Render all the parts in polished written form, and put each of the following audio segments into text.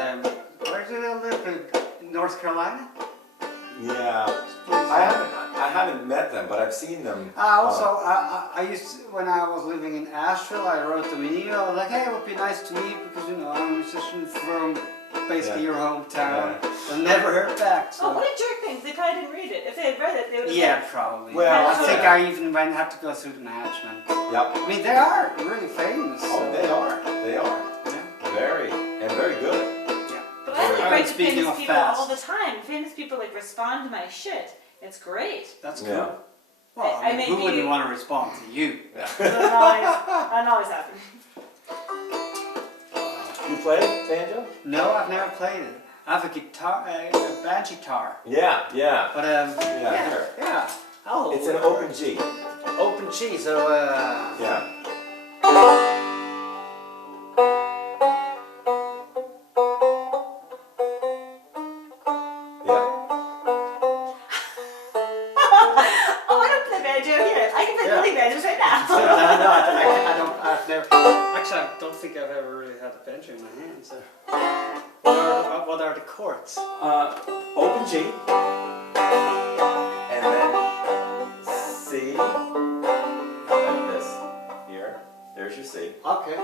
where do they live? In North Carolina? Yeah, I haven't met them, but I've seen them. I used to, when I was living in Asheville, I wrote them an email. I was like, hey, it would be nice to meet because I'm a musician from basically your hometown. I never heard back. So. Oh, what a jerk things! They probably didn't read it. If they had read it, they would have. Yeah, probably. Well, I think I even had to go through the management. Yep. I mean, they are really famous. Oh, they are. They are. Yeah. Very good. But I like write to famous people fast. all the time. Famous people like respond to my shit. It's great. That's cool. Yeah. Well, I mean, who wouldn't want to respond to you? Yeah. Doesn't always happen. You play banjo? No, I've never played it. I have a guitar, a banjo guitar. Yeah. But yeah. Oh. It's an open G. Open G. So Yeah. Actually, I don't think I've ever really had a banjo in my hand. So, what are the chords? Open G, and then C, like this. Here, there's your C. Okay.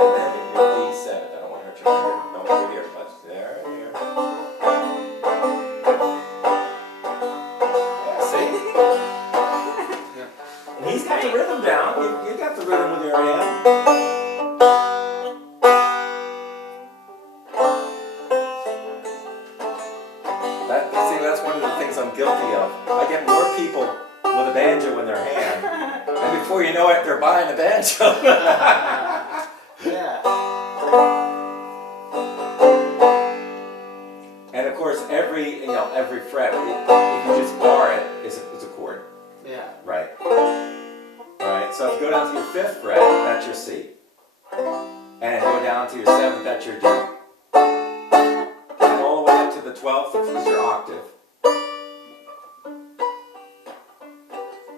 And then your D7. I don't want to hurt your finger. Don't go here, but there and here. He's got the rhythm down. You got the rhythm with your hand. That's one of the things I'm guilty of. I get more people with a banjo in their hand, and before you know it, they're buying a banjo. Yeah. And of course, every fret, if you just bar it, is a chord. Yeah. Right. Right. So if you go down to your 5th fret, that's your C. And go down to your 7th, that's your D. And all the way up to the 12th is your octave.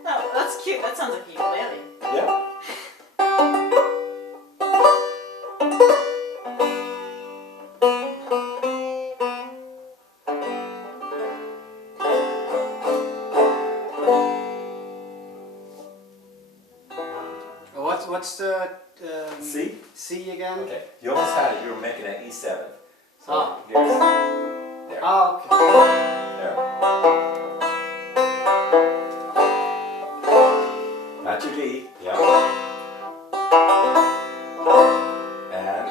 Oh, that's cute. That sounds like a ukulele. Yeah. What's the C? C again? Okay. You almost had it. You were making an E7. So Oh. here's there. Oh, okay. There. That's your D. Yeah. And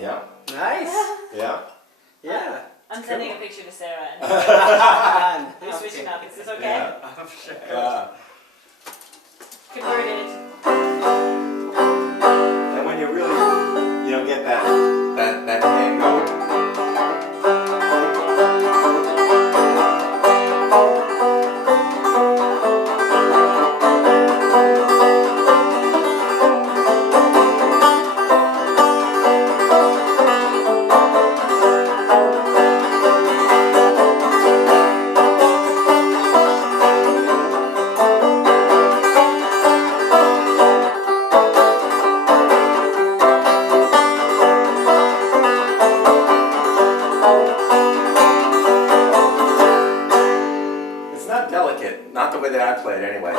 yeah. Nice. Yeah. Yeah. I'm sending a picture to Sarah and we're switching up. Is this okay? Yeah. I'm sure. Converted. And when you really, get that hand going. Not the way that I play it anyway.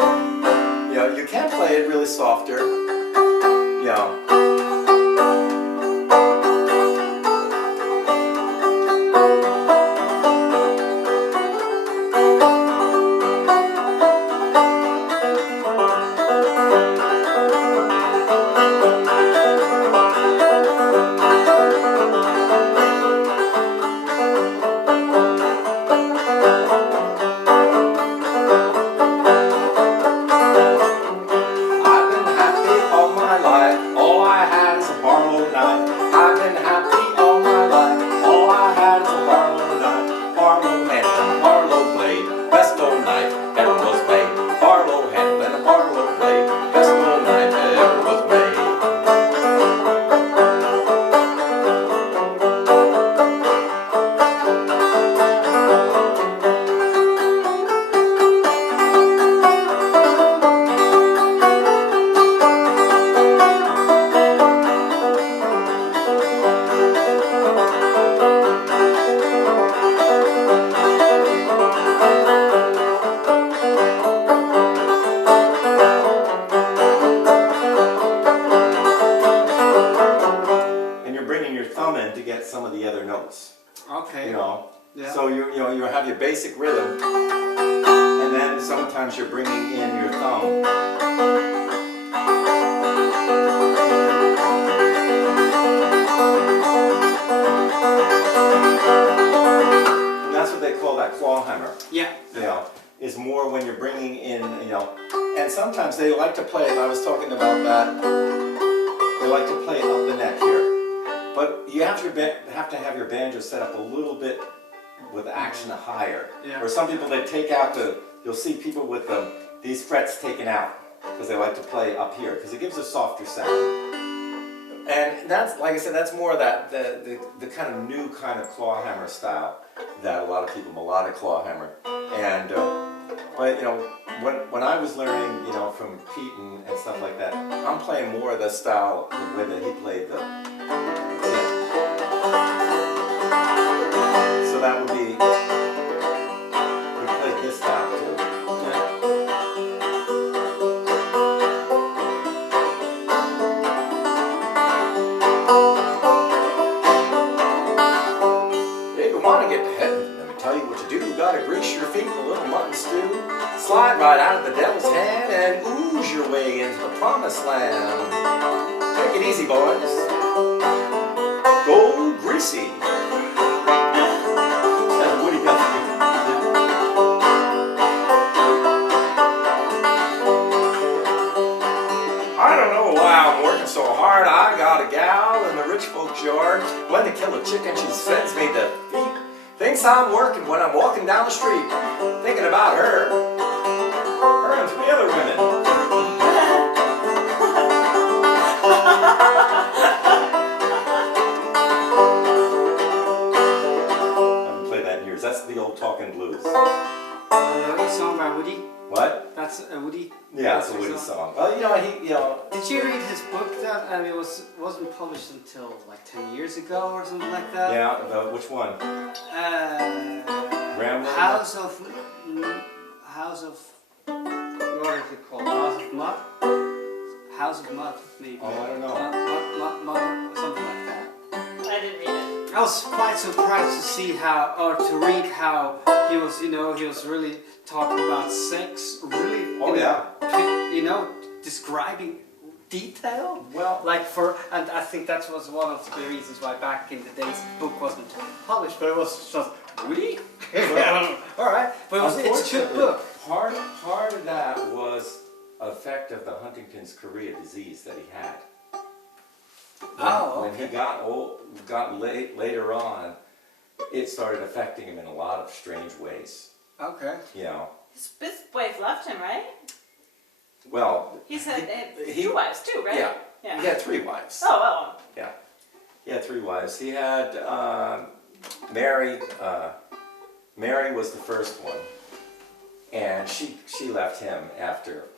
You can play it really softer. notes. Okay. You know, Yeah. so you have your basic rhythm, and then sometimes you're bringing in your thumb. And that's what they call that claw hammer. Yeah. You know, is more when you're bringing in, you know, and sometimes they like to play it. I was talking about that. They like to play it up the neck here, but you have to have your banjo set up a little bit with action higher. Yeah. Or some people, they take out you'll see people with these frets taken out because they like to play up here because it gives a softer sound. And that's, like I said, that's more of that the kind of new kind of claw hammer style that a lot of people, melodic claw hammer. And but you know, when I was learning, you know, from Trip.Ein and stuff like that, I'm playing more of the style, the way that he played the. So that would be, we played this style too. If you want to get to heaven, let me tell you what to do. Gotta grease your feet in a little mutton stew. Slide right out of the devil's hand and ooze your way into the promised land. Take it easy, boys. Go greasy. What do you got? I don't know why I'm working so hard. I got a gal in the rich folks' yard. When to kill a chicken, she sends me the feet. Thinks I'm working when I'm walking down the street, thinking about her and 3 other women. I haven't played that in years. That's the old Talking Blues. A song by Woody. What? That's a Woody. Yeah, it's a Woody song. Well, you know, Did you read his book that it wasn't published until like 10 years ago or something like that? Yeah, which one? Rambling? House of what is it called? House of Mud? House of Mud, maybe. Oh, I don't know. Mud, something like that. I didn't read it. I was quite surprised to see to read how he was, you know, he was really talking about sex, really, Oh, yeah. you know, describing detail. Well, And I think that was one of the reasons why back in the days the book wasn't published, but it was just, really? All right, but it's a good book. Part of that was an effect of the Huntington's chorea disease that he had. When he got later on, it started affecting him in a lot of strange ways. Okay. You know. His wife left him, right? Well. He's had 2 wives too, right? Yeah. Yeah. He had 3 wives. Oh, well. Yeah. He had 3 wives. He had Mary. Mary was the first one, and she left him after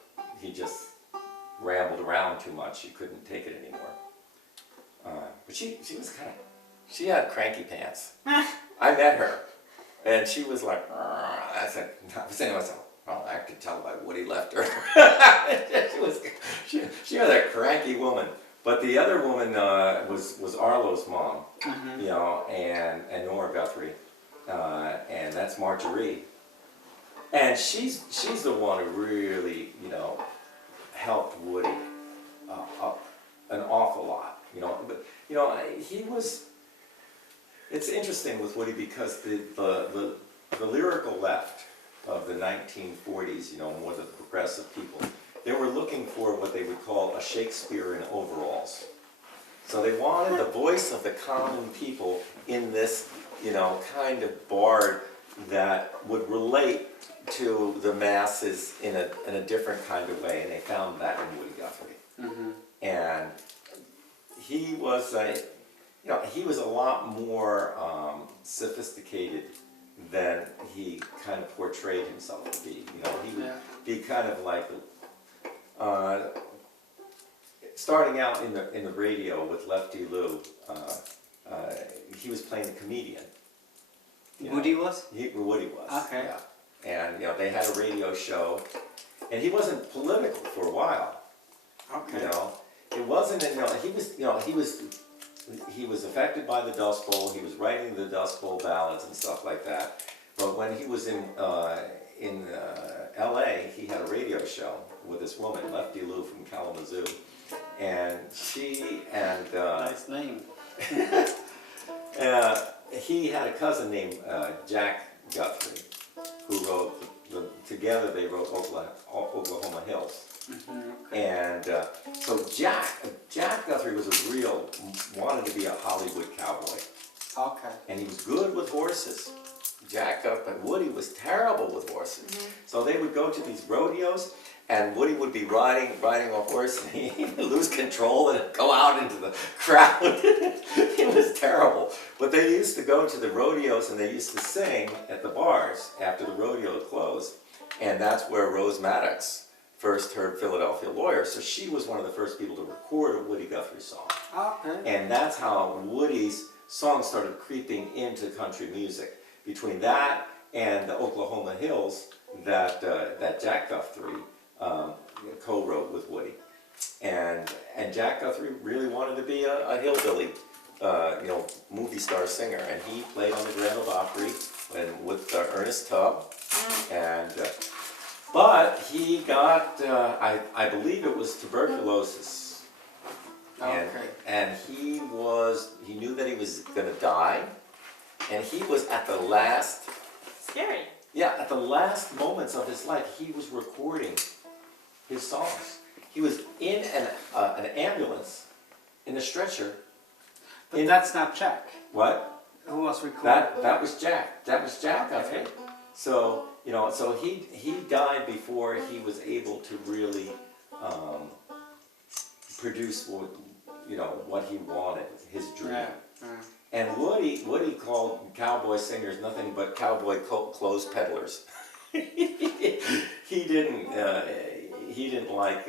he just rambled around too much. She couldn't take it anymore. But she had cranky pants. I met her, and she was like, I was saying to myself, well, I could tell by Woody left her. she was a cranky woman. But the other woman was Arlo's mom, you know, and Nora Guthrie, and that's Marjorie. And she's the one who really, you know, helped Woody up an awful lot. You know, but you know, he was. It's interesting with Woody because the lyrical left of the 1940s, you know, more the progressive people, they were looking for what they would call a Shakespeare in overalls. So they wanted the voice of the common people in this, you know, kind of bard that would relate to the masses in a different kind of way, and they found that in Woody Guthrie. And he was you know, he was a lot more sophisticated than he kind of portrayed himself to be. You know, he would be kind of like starting out in the radio with Lefty Lou. He was playing a comedian. Woody was? Woody was. Okay. Yeah. And you know, they had a radio show, and he wasn't political for a while. Okay. You know, it wasn't. You know, he was. You know, he was he was affected by the Dust Bowl. He was writing the Dust Bowl ballads and stuff like that. But when he was in L.A., he had a radio show with this woman, Lefty Lou from Kalamazoo, and she and Nice name. he had a cousin named Jack Guthrie, who wrote together they wrote Oklahoma Hills. And so Jack Guthrie wanted to be a Hollywood cowboy. Okay. And he was good with horses. But Woody was terrible with horses. So they would go to these rodeos, and Woody would be riding a horse, and he would lose control and go out into the crowd. It was terrible. But they used to go to the rodeos, and they used to sing at the bars after the rodeo closed. And that's where Rose Maddox first heard Philadelphia Lawyer. So she was one of the first people to record a Woody Guthrie song. Okay. And that's how Woody's songs started creeping into country music. Between that and the Oklahoma Hills that Jack Guthrie co-wrote with Woody. And Jack Guthrie really wanted to be a hillbilly, movie star singer. And he played on the Grand Ole Opry with Ernest Tubb. And but he got, I believe it was tuberculosis. And he knew that he was going to die. And he was at the last... Scary. Yeah, at the last moments of his life, he was recording his songs. He was in an ambulance, in a stretcher. But that's not Jack. What? Who was recording? That was Jack. That was Jack Guthrie. So, so he died before he was able to really produce what he wanted, his dream. Yeah. And Woody called cowboy singers nothing but cowboy clothes peddlers. He didn't like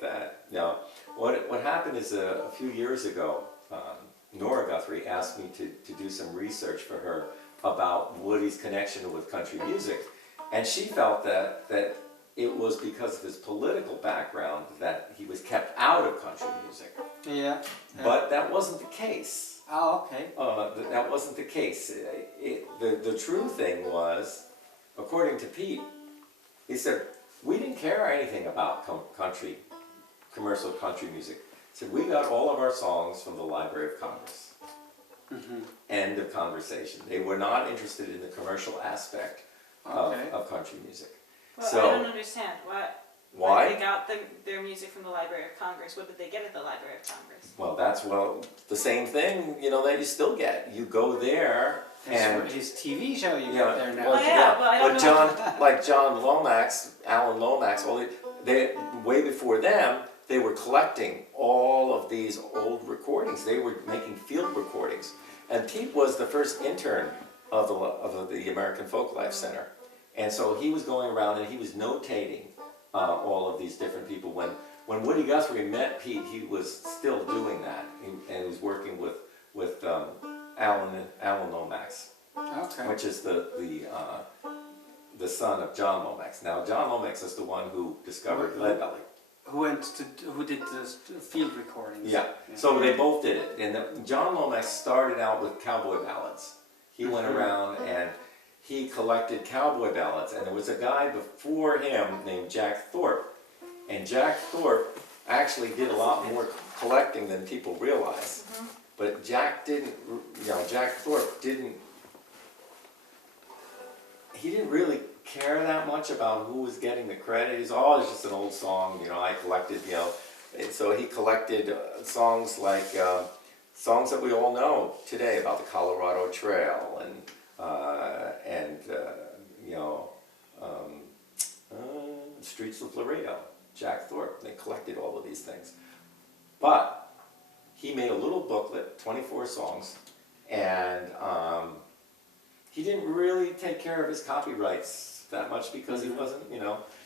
that. Now, what happened is a few years ago, Nora Guthrie asked me to do some research for her about Woody's connection with country music, and she felt that it was because of his political background that he was kept out of country music. Yeah. But that wasn't the case. Oh, okay. That wasn't the case. The true thing was, according to Pete, he said, we didn't care anything about commercial country music. He said, we got all of our songs from the Library of Congress. End of conversation. They were not interested in the commercial aspect of country music. Well, So, I don't understand. why? They got their music from the Library of Congress. What did they get at the Library of Congress? Well, that's the same thing, that you still get. You go there and... His TV show you Yeah, got there now. Well, yeah, but I don't know. John Lomax, Alan Lomax, way before them, they were collecting all of these old recordings. They were making field recordings. And Pete was the first intern of the American Folklife Center. And so he was going around and he was notating all of these different people. When Woody Guthrie met Pete, he was still doing that. And he was working with Alan Lomax, which is the son of John Lomax. Now, John Lomax is the one who discovered Leadbelly. Who did the field recordings. Yeah, so they both did it. And John Lomax started out with cowboy ballads. He went around and he collected cowboy ballads. And there was a guy before him named Jack Thorpe. And Jack Thorpe actually did a lot more collecting than people realize. But Jack Thorpe didn't really care that much about who was getting the credit. He's always just an old song, I collected, and so he collected songs like songs that we all know today about the Colorado Trail and Streets of Laredo. Jack Thorpe, they collected all of these things. But he made a little booklet, 24 songs, and he didn't really take care of his copyrights that much because he wasn't,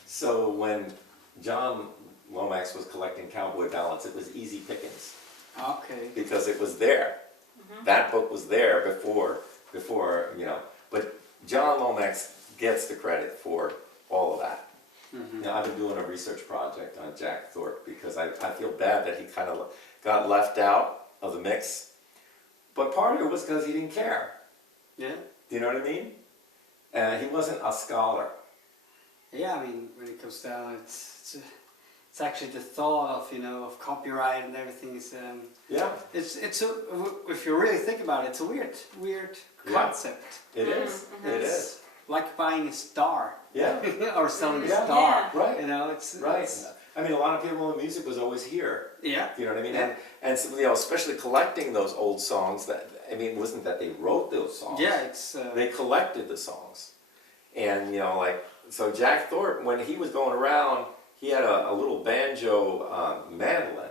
So when John Lomax was collecting cowboy ballads, it was easy pickings. Okay. Because it was there. That book was there before, But John Lomax gets the credit for all of that. I've been doing a research project on Jack Thorpe because I feel bad that he kind of got left out of the mix. But part of it was because he didn't care. Yeah. Do you know what I mean? He wasn't a scholar. Yeah, I mean, when it comes down, it's actually the thought of, you know, of copyright and everything is, Yeah, it's if you really think about it, it's a weird concept. it is. It is. Like buying a star. Yeah. Or selling a Yeah. star. Yeah. Right. You know, it's Right. I mean, a lot of people in music was always here. Yeah. You know what I mean? Yeah. And so, you know, especially collecting those old songs. That I mean, it wasn't that they wrote those songs. Yeah, it's. They collected the songs, and you know, like so, Jack Thorpe, when he was going around, he had a little banjo mandolin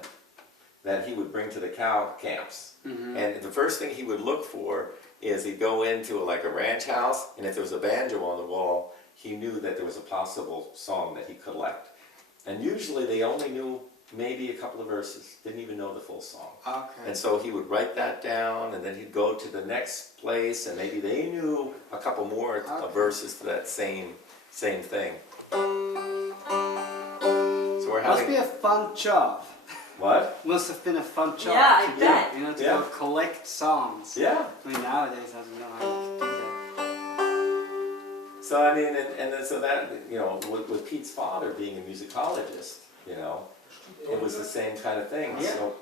that he would bring to the cow camps. Mhm. And the first thing he would look for is he'd go into like a ranch house, and if there was a banjo on the wall, he knew that there was a possible song that he could collect. And usually they only knew maybe a couple of verses, didn't even know the full song. Okay. And so he would write that down, and then he'd go to the next place, and maybe they knew a couple more verses to that same thing. So we're Must having be a fun job. what? Must have been a fun job. Yeah, I to do, bet. You know, to Yeah. go collect songs. Yeah. I mean, nowadays I don't know how you can do that. So I mean, and then so that you know, with Pete's father being a musicologist, you know, it was the same kind of thing. Yeah. So